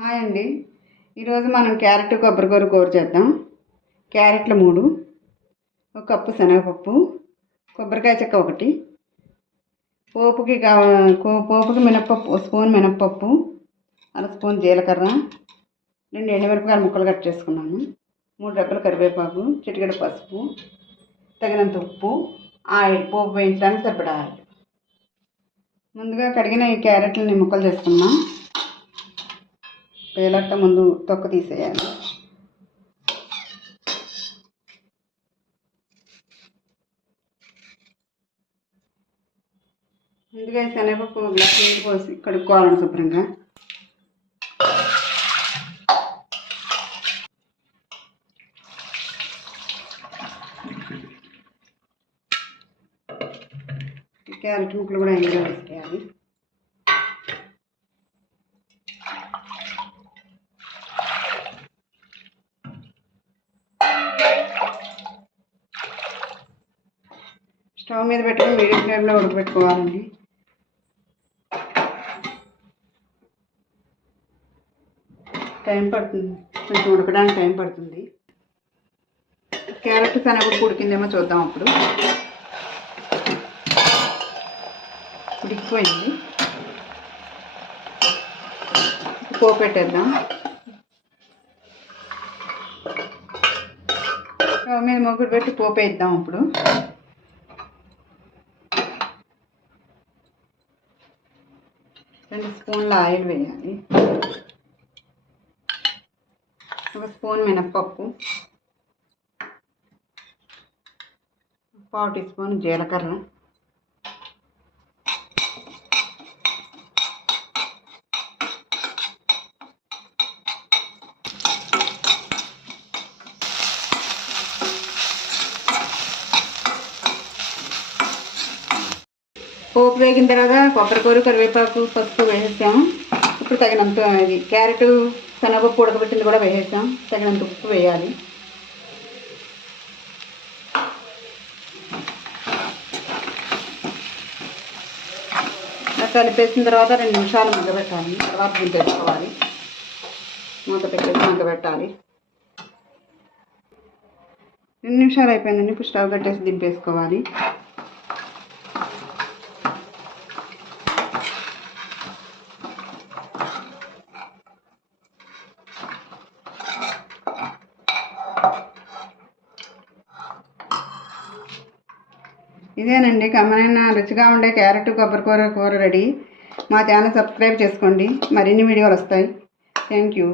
Hi అండి. ఈరోజు మనం క్యారెట్ కొబ్బరికూర కూర చేద్దాం. క్యారెట్లు మూడు ఒక కప్పు శనగపప్పు కొబ్బరికాయ చెక్క ఒకటి పోపుకి కావ పోపుకి మినప్పప్పు స్పూన్ మినప్పప్పు అర స్పూన్ జీలకర్ర రెండు ఎండుమిరపకాయలు ముక్కలు కట్ చేసుకున్నాను. మూడు డబ్బులు కరివేపాకు చిటికెడ పసుపు తగినంత ఉప్పు ఆయిల్ పోపు వేయించడానికి సరిపడా ఆయిల్. ముందుగా కడిగిన ఈ క్యారెట్లని ముక్కలు చేసుకున్నాం పేలట్ట ముందు తొక్క తీసేయాలి. ముందుగా శనగపప్పు గ్లాస్ నీళ్ళు పోసి కడుక్కోవాలండి శుభ్రంగా. క్యారెట్ ముక్కలు కూడా ఇందులో వేసుకోవాలి స్టవ్ మీద పెట్టుకుని మీడియం ఫ్లేమ్లో ఉడకబెట్టుకోవాలండి. టైం పడుతుంది. కొంచెం ఉడకడానికి టైం పడుతుంది. క్యారెట్ శనగపప్పు ఉడికిందేమో చూద్దాం అప్పుడు. ఉడికిపోయింది. పోపు పెట్టేద్దాం. స్టవ్ మీద మొగ్గుడు పెట్టి పోపేద్దాం ఇప్పుడు రెండు స్పూన్ల ఆయిల్ వేయాలి. ఒక స్పూన్ మినప్పప్పు. పావు టీ స్పూన్ జీలకర్ర. పోపు వేగిన తర్వాత కొబ్బరికూర కరివేపాకు పసుపు వేసేసాము. ఇప్పుడు తగినంత ఇది క్యారెట్ శనగపప్పు ఉడకబెట్టింది కూడా వేసేసాం. తగినంత ఉప్పు వేయాలి. కలిపేసిన తర్వాత రెండు నిమిషాలు మగ్గబెట్టాలి. తర్వాత దింపేసుకోవాలి మూత పెట్టేసి మగ్గబెట్టాలి. రెండు నిమిషాలు అయిపోయిందండి. ఇప్పుడు స్టవ్ కట్టేసి దింపేసుకోవాలి. ఇదేనండి కమ్మనైన రుచిగా ఉండే క్యారెట్ కొబ్బరికూర కూర రెడీ. మా ఛానల్ సబ్స్క్రైబ్ చేసుకోండి. మరిన్ని వీడియోలు వస్తాయి. Thank you.